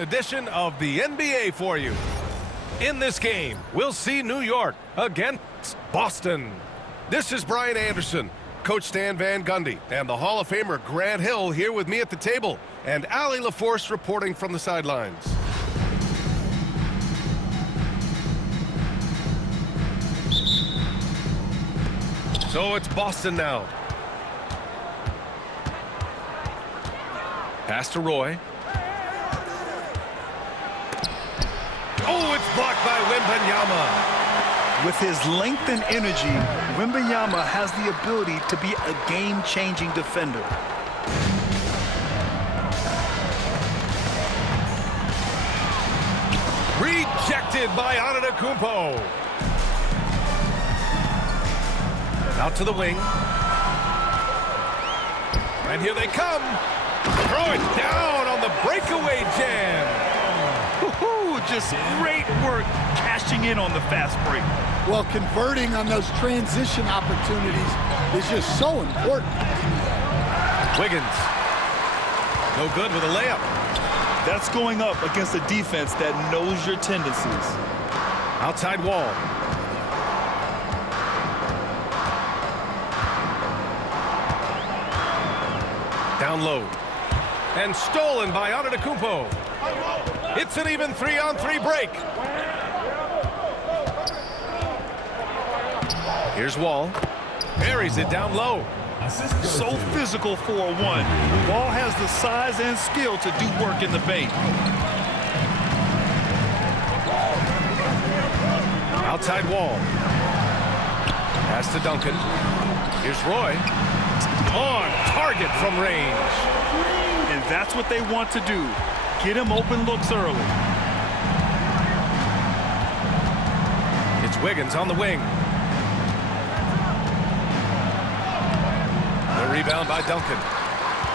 Edition of the NBA for you. In this game, we'll see New York against Boston. This is Brian Anderson, Coach Stan Van Gundy, and the Hall of Famer Grant Hill here with me at the table, and Allie LaForce reporting from the sidelines. So it's Boston now. Pass to Roy. Oh, it's blocked by Wembanyama. With his length and energy, Wembanyama has the ability to be a game-changing defender. Rejected by Antetokounmpo. Out to the wing. And here they come. Throw it down on the breakaway jam. Just great work cashing in on the fast break. Well, converting on those transition opportunities is just so important. Wiggins. No good with a layup. That's going up against a defense that knows your tendencies. Outside wall. Down low. And stolen by Antetokounmpo. It's an even 3-on-3 break. Here's Wall. Buries it down low. So physical for a one. Wall has the size and skill to do work in the paint. Outside Wall. Pass to Duncan. Here's Roy. On target from range. And that's what they want to do. Get him open looks early. It's Wiggins on the wing. The rebound by Duncan.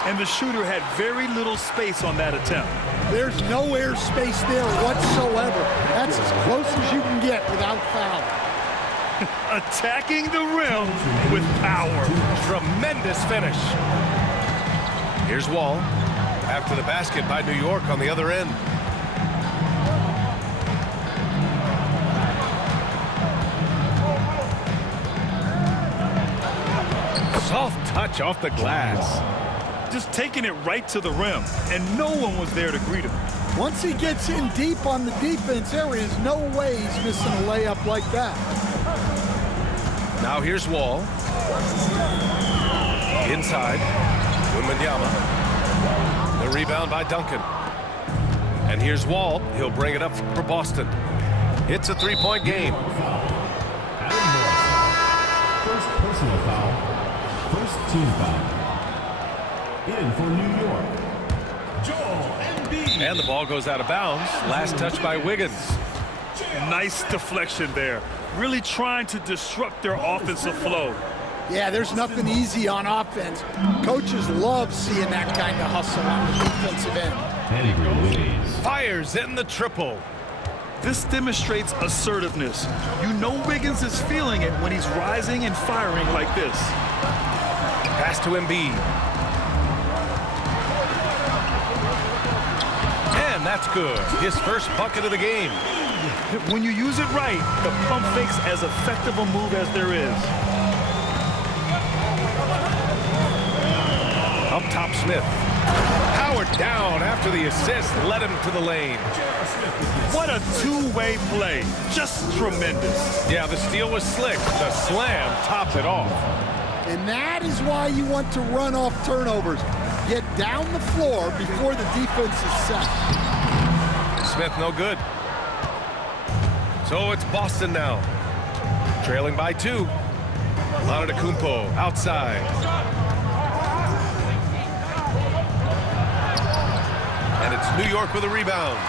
And the shooter had very little space on that attempt. There's no air space there whatsoever. That's as close as you can get without foul. Attacking the rim with power. Tremendous finish. Here's Wall. After the basket by New York on the other end. Soft touch off the glass. Just taking it right to the rim, and no one was there to greet him. Once he gets in deep on the defense, there is no way he's missing a layup like that. Now here's Wall. Inside. Wembanyama. The rebound by Duncan. And here's Wall. He'll bring it up for Boston. It's a three-point game. First personal foul. First team foul. In for New York, Joel Embiid. And the ball goes out of bounds. Last touch by Wiggins. Nice deflection there. Really trying to disrupt their offensive flow. Yeah, there's nothing easy on offense. Coaches love seeing that kind of hustle on the defensive end. Andrew Wiggins. Fires in the triple. This demonstrates assertiveness. You know Wiggins is feeling it when he's rising and firing like this. Pass to Embiid. And that's good. His first bucket of the game. When you use it right, the pump fake's as effective a move as there is. Up top, Smith. Powered down after the assist led him to the lane. What a two-way play. Just tremendous. Yeah, the steal was slick. The slam topped it off. And that is why you want to run off turnovers. Get down the floor before the defense is set. Smith no good. So it's Boston now. Trailing by 2. Antetokounmpo outside. And it's New York with a rebound.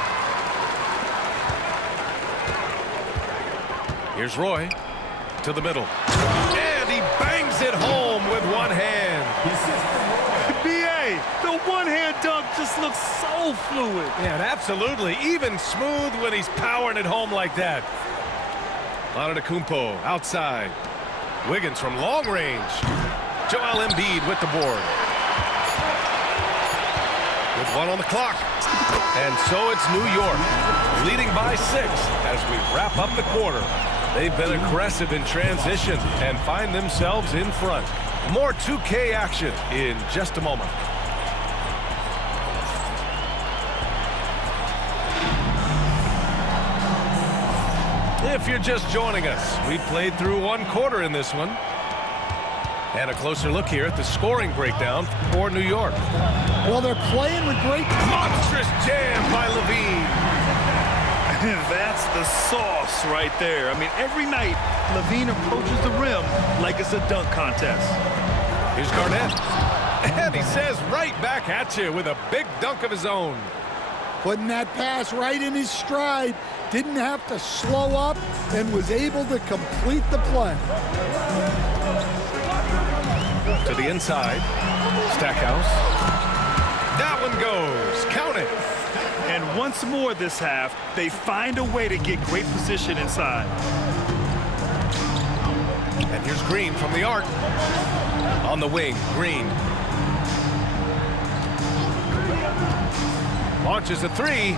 Here's Roy to the middle. And he bangs it home with one hand. B.A., the one-hand dunk just looks so fluid. Yeah, and absolutely. Even smooth when he's powering it home like that. Antetokounmpo outside. Wiggins from long range. Joel Embiid with the board. With one on the clock. And so it's New York, leading by 6 as we wrap up the quarter. They've been aggressive in transition and find themselves in front. More 2K action in just a moment. If you're just joining us, we played through 1 quarter in this one. And a closer look here at the scoring breakdown for New York. Well, they're playing with great... Monstrous jam by LaVine. That's the sauce right there. I mean, every night, LaVine approaches the rim like it's a dunk contest. Here's Garnett. And he says right back at you with a big dunk of his own. Putting that pass right in his stride. Didn't have to slow up and was able to complete the play. To the inside. Stackhouse. That one goes. Count it. And once more this half, they find a way to get great position inside. And here's Green from the arc. On the wing, Green. Launches a 3.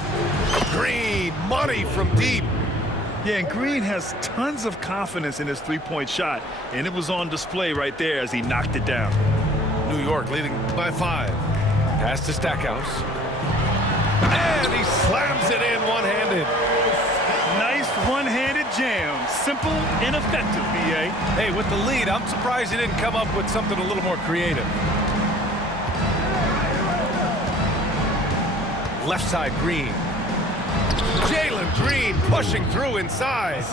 Green, money from deep. Yeah, and Green has tons of confidence in his three-point shot, and it was on display right there as he knocked it down. New York leading by 5. Pass to Stackhouse. And he slams it in one-handed. Nice one-handed jam. Simple and effective, B.A. Hey, with the lead, I'm surprised he didn't come up with something a little more creative. Left side, Green. Jalen Green pushing through inside.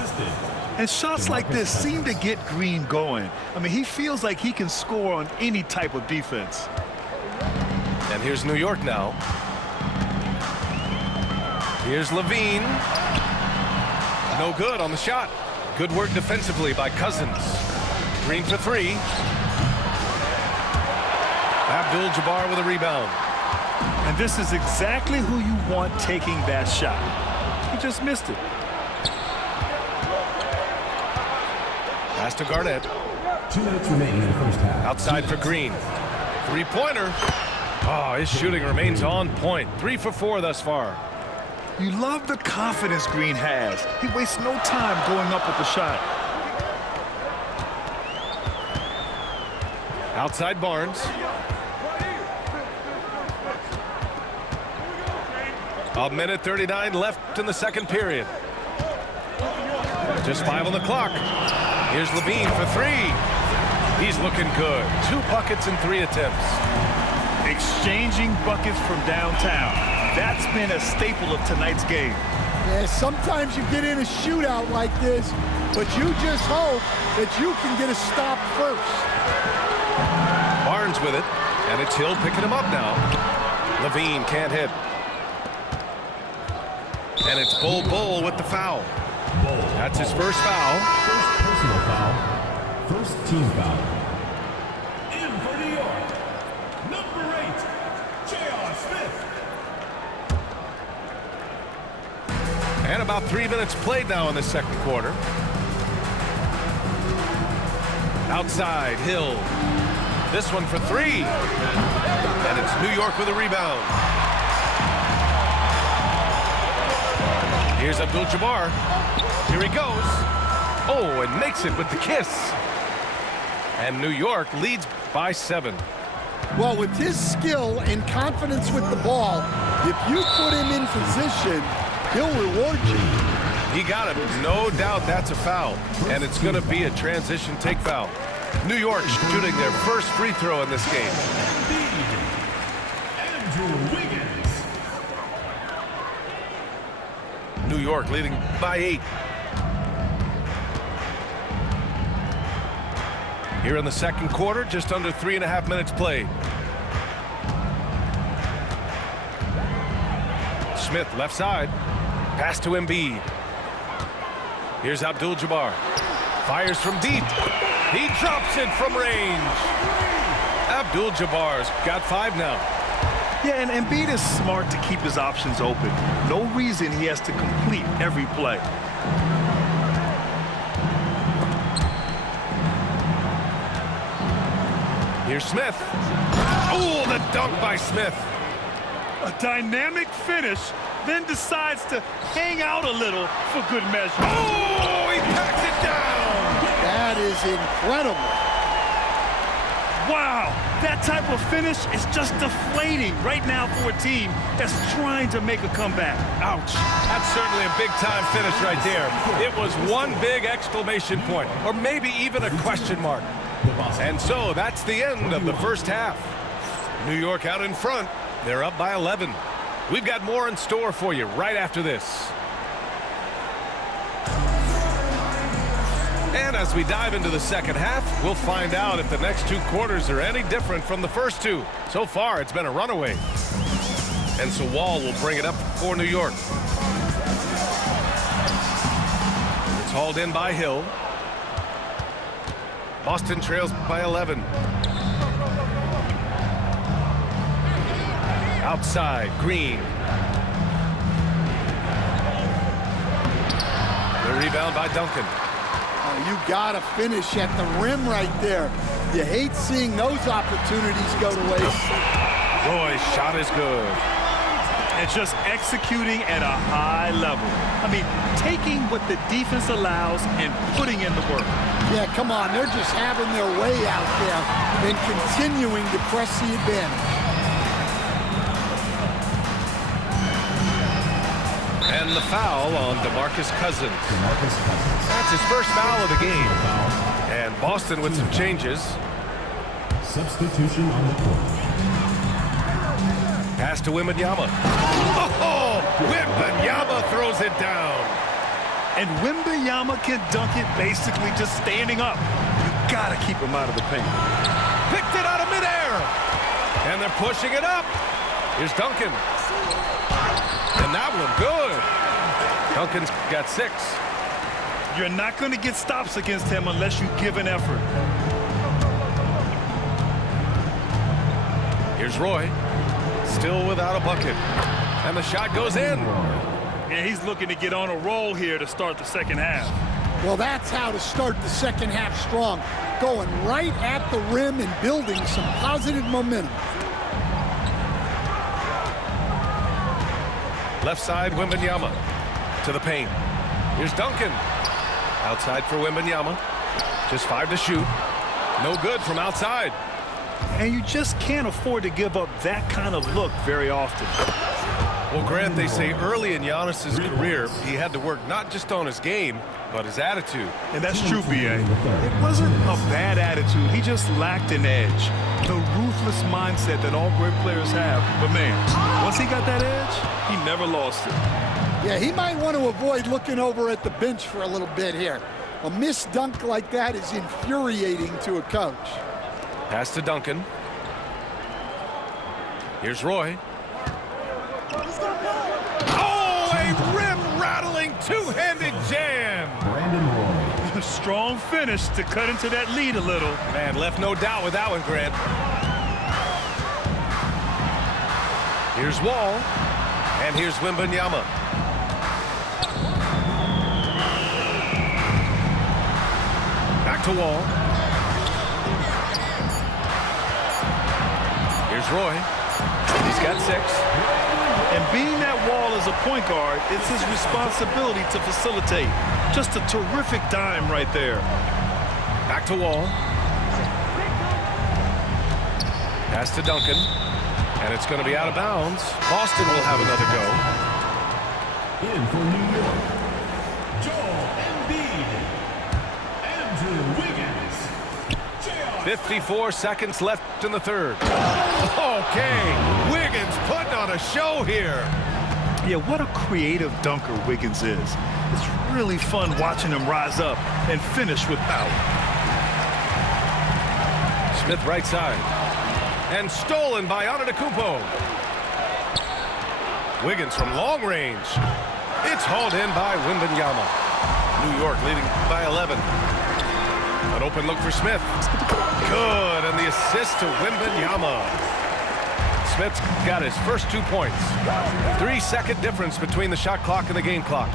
And shots like this seem to get Green going. I mean, he feels like he can score on any type of defense. And here's New York now. Here's LaVine. No good on the shot. Good work defensively by Cousins. Green for 3. Abdul-Jabbar with a rebound. And this is exactly who you want taking that shot. He just missed it. Pass to Garnett. 2 minutes remaining in the first half. Outside for Green. 3-pointer. Oh, his shooting remains on point. 3 for 4 thus far. You love the confidence Green has. He wastes no time going up with the shot. Outside Barnes. A minute 39 left in the second period. Just 5 on the clock. Here's LaVine for 3. He's looking good. 2 buckets and 3 attempts. Exchanging buckets from downtown. That's been a staple of tonight's game. Yeah, sometimes you get in a shootout like this, but you just hope that you can get a stop first. Barnes with it, and it's Hill picking him up now. LaVine can't hit. And it's Bull with the foul. That's his first foul. First personal foul. First team foul. In for New York, number 8, J.R. Smith. And about 3 minutes played now in the second quarter. Outside, Hill. This one for 3. And it's New York with a rebound. Here's Abdul-Jabbar. Here he goes. Oh, and makes it with the kiss. And New York leads by 7. Well, with his skill and confidence with the ball, if you put him in position, he'll reward you. He got it. No doubt that's a foul. And it's going to be a transition take foul. New York shooting their first free throw in this game. Andrew Wiggins. New York leading by 8. Here in the second quarter, just under 3.5 minutes played. Smith left side. Pass to Embiid. Here's Abdul-Jabbar. Fires from deep. He drops it from range. Abdul-Jabbar's got 5 now. Yeah, and Embiid is smart to keep his options open. No reason he has to complete every play. Here's Smith. Oh, the dunk by Smith. A dynamic finish, then decides to hang out a little for good measure. Oh, he packs it down. That is incredible. Wow, that type of finish is just deflating right now for a team that's trying to make a comeback. Ouch. That's certainly a big-time finish right there. It was one big exclamation point, or maybe even a question mark. And so that's the end of the first half. New York out in front. They're up by 11. We've got more in store for you right after this. And as we dive into the second half, we'll find out if the next two quarters are any different from the first two. So far, it's been a runaway. And so Wall will bring it up for New York. It's hauled in by Hill. Boston trails by 11. Outside, Green. The rebound by Duncan. You gotta finish at the rim right there. You hate seeing those opportunities go to waste. Roy's shot is good. And just executing at a high level. I mean, taking what the defense allows and putting in the work. Yeah, come on, they're just having their way out there and continuing to press the advantage. And the foul on DeMarcus Cousins. That's his first foul of the game. And Boston with some changes. Substitution on the court. Pass to Wembanyama. Oh, Wembanyama throws it down. And Wembanyama can dunk it basically just standing up. You gotta keep him out of the paint. Picked it out of midair. And they're pushing it up. Here's Duncan. And that one good. Duncan's got 6. You're not going to get stops against him unless you give an effort. Here's Roy. Still without a bucket. And the shot goes in. And he's looking to get on a roll here to start the second half. Well, that's how to start the second half strong. Going right at the rim and building some positive momentum. Left side, Wembanyama to the paint. Here's Duncan. Outside for Wembanyama. Just 5 to shoot. No good from outside. And you just can't afford to give up that kind of look very often. Well, Grant, they say early in Giannis's career, he had to work not just on his game, but his attitude. And that's true, B.A. It wasn't a bad attitude. He just lacked an edge. The ruthless mindset that all great players have. But, man, once he got that edge, he never lost it. Yeah, he might want to avoid looking over at the bench for a little bit here. A missed dunk like that is infuriating to a coach. Pass to Duncan. Here's Roy. Oh, a rim-rattling two-handed jam. Brandon Roy. A strong finish to cut into that lead a little. Man, left no doubt with that one, Grant. Here's Wall. And here's Wembanyama. Back to Wall. Here's Roy. He's got 6. And being that Wall as a point guard, it's his responsibility to facilitate. Just a terrific dime right there. Back to Wall. Pass to Duncan. And it's going to be out of bounds. Boston will have another go. In for New York, Joel Embiid. Andrew Wiggins. 54 seconds left in the third. Okay, Wiggins putting on a show here. Yeah, what a creative dunker Wiggins is. It's really fun watching him rise up and finish with power. Smith right side. And stolen by Antetokounmpo. Wiggins from long range. It's hauled in by Wembanyama. New York leading by 11. An open look for Smith. Good, and the assist to Wembanyama. Smith's got his first 2 points. 3-second difference between the shot clock and the game clock.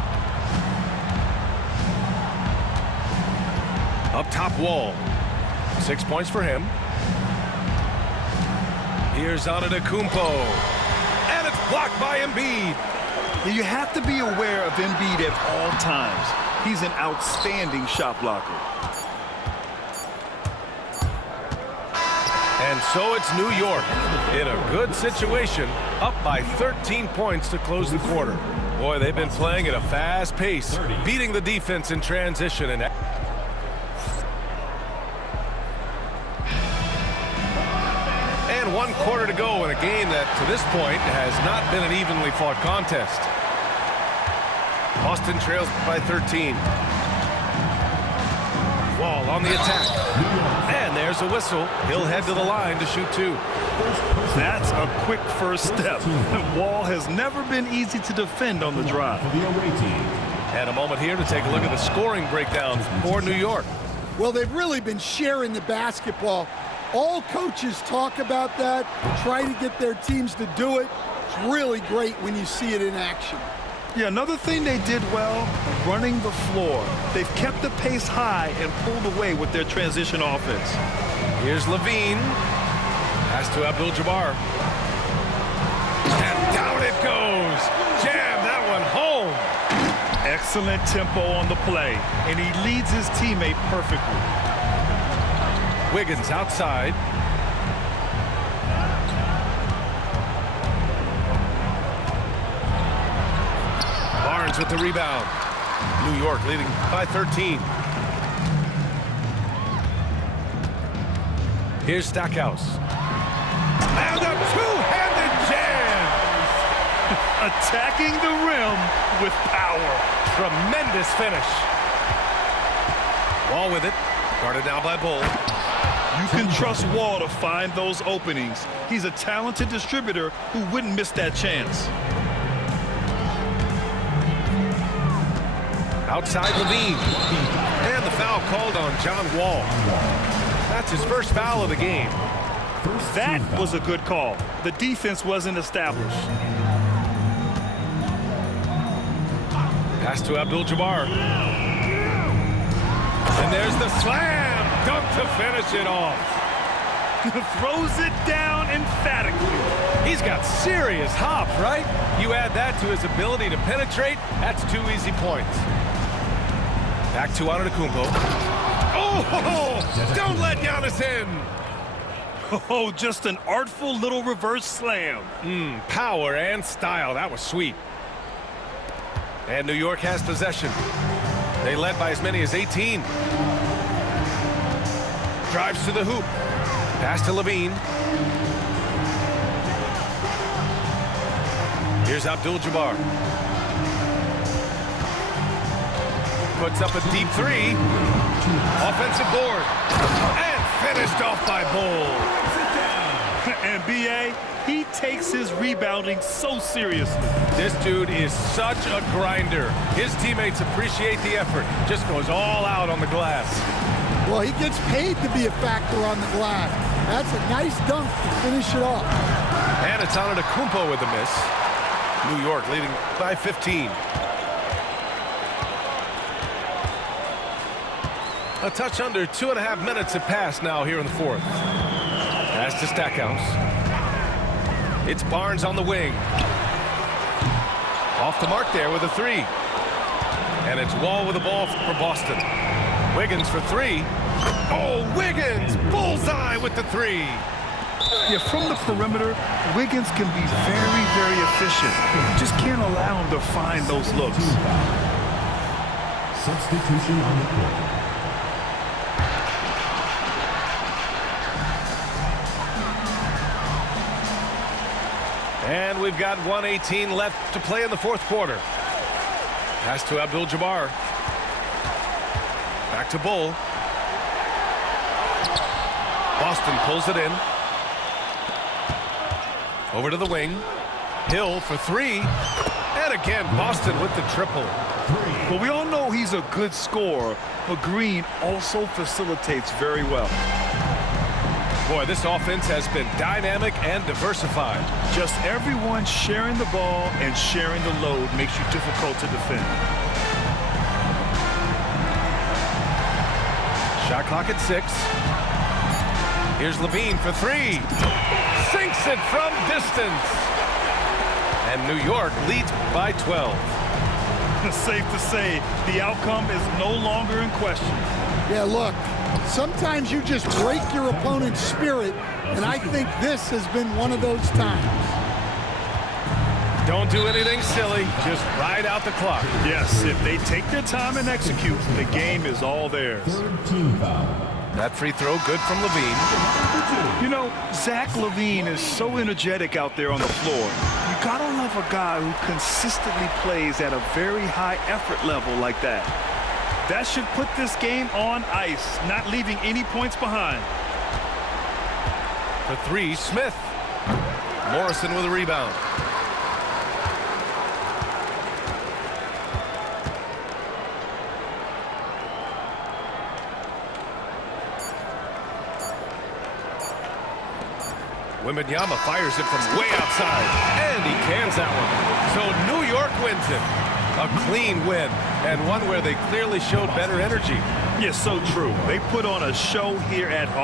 Up top, Wall. 6 points for him. Here's Antetokounmpo. And it's Blocked by Embiid. You have to be aware of Embiid at all times. He's an outstanding shot blocker. And so it's New York in a good situation, up by 13 points to close the quarter. Boy, they've been playing at a fast pace, beating the defense in transition. And 1 quarter to go in a game that, to this point, has not been an evenly fought contest. Boston trails by 13. Wall on the attack. And there's a whistle. He'll head to the line to shoot 2. That's a quick first step. Wall has never been easy to defend on the drive. And a moment here to take a look at the scoring breakdown for New York. Well, they've really been sharing the basketball. All coaches talk about that, try to get their teams to do it. It's really great when you see it in action. Yeah, another thing they did well, running the floor. They've kept the pace high and pulled away with their transition offense. Here's Levine. Pass to Abdul-Jabbar. And down it goes. Jam that one home. Excellent tempo on the play, and he leads his teammate perfectly. Wiggins outside. Barnes with the rebound. New York leading by 13. Here's Stackhouse. And a two-handed jam! Attacking the rim with power. Tremendous finish. Wall with it. Guarded now by Bull. You can trust Wall to find those openings. He's a talented distributor who wouldn't miss that chance. Outside Levine. And the foul called on John Wall. That's his first foul of the game. That was a good call. The defense wasn't established. Pass to Abdul-Jabbar. And there's the slam. Dunk to finish it off. Throws it down emphatically. He's got serious hops, right? You add that to his ability to penetrate, that's 2 easy points. Back to Antetokounmpo. Oh, don't let Giannis in. Oh, just an artful little reverse slam. Power and style. That was sweet. And New York has possession. They led by as many as 18. Drives to the hoop. Pass to Levine. Here's Abdul-Jabbar. Puts up a deep 3. Offensive board. And finished off by Bull. And B.A., he takes his rebounding so seriously. This dude is such a grinder. His teammates appreciate the effort. Just goes all out on the glass. Well, he gets paid to be a factor on the glass. That's a nice dunk to finish it off. And it's Antetokounmpo with the miss. New York leading by 15. A touch under 2.5 minutes have passed now here in the fourth. Pass to Stackhouse. It's Barnes on the wing. Off the mark there with a 3. And it's Wall with the ball for Boston. Wiggins for 3. Oh, Wiggins! Bullseye with the 3. Yeah, from the perimeter, Wiggins can be very, very efficient. Just can't allow him to find those looks. Substitution on the court. And we've got 1:18 left to play in the fourth quarter. Pass to Abdul-Jabbar. Back to Bull. Boston pulls it in. Over to the wing. Hill for 3. And again, Boston with the triple. Well, we all know he's a good scorer, but Green also facilitates very well. Boy, this offense has been dynamic and diversified. Just everyone sharing the ball and sharing the load makes you difficult to defend. Shot clock at 6. Here's Levine for 3. Sinks it from distance. And New York leads by 12. Safe to say, the outcome is no longer in question. Yeah, look, sometimes you just break your opponent's spirit, and I think this has been one of those times. Don't do anything silly. Just ride out the clock. Yes, if they take their time and execute, the game is all theirs. Third team foul. That free throw good from Levine. You know, Zach LaVine is so energetic out there on the floor. You gotta love a guy who consistently plays at a very high effort level like that. That should put this game on ice, not leaving any points behind. The three, Smith. Morrison with a rebound. Wembanyama fires it from way outside, and he cans that one. So New York wins it. A clean win, and one where they clearly showed better energy. Yeah, so true. They put on a show here at home.